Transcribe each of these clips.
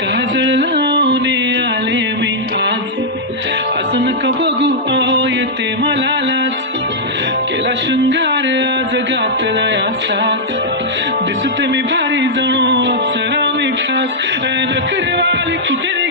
काजळ लावून आले मी आज. असं नका बघू? अहो येते मला लाच केला शृंगार आज घातला असाच. दिसते मी भारी जणू अप्सरा मी खास. नखरे वाली कुठे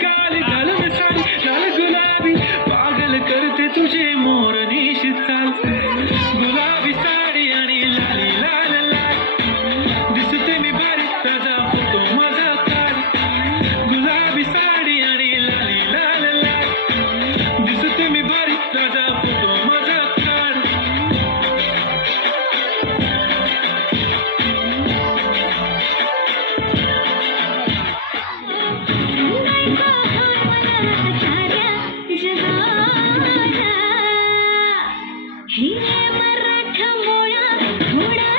कुंकू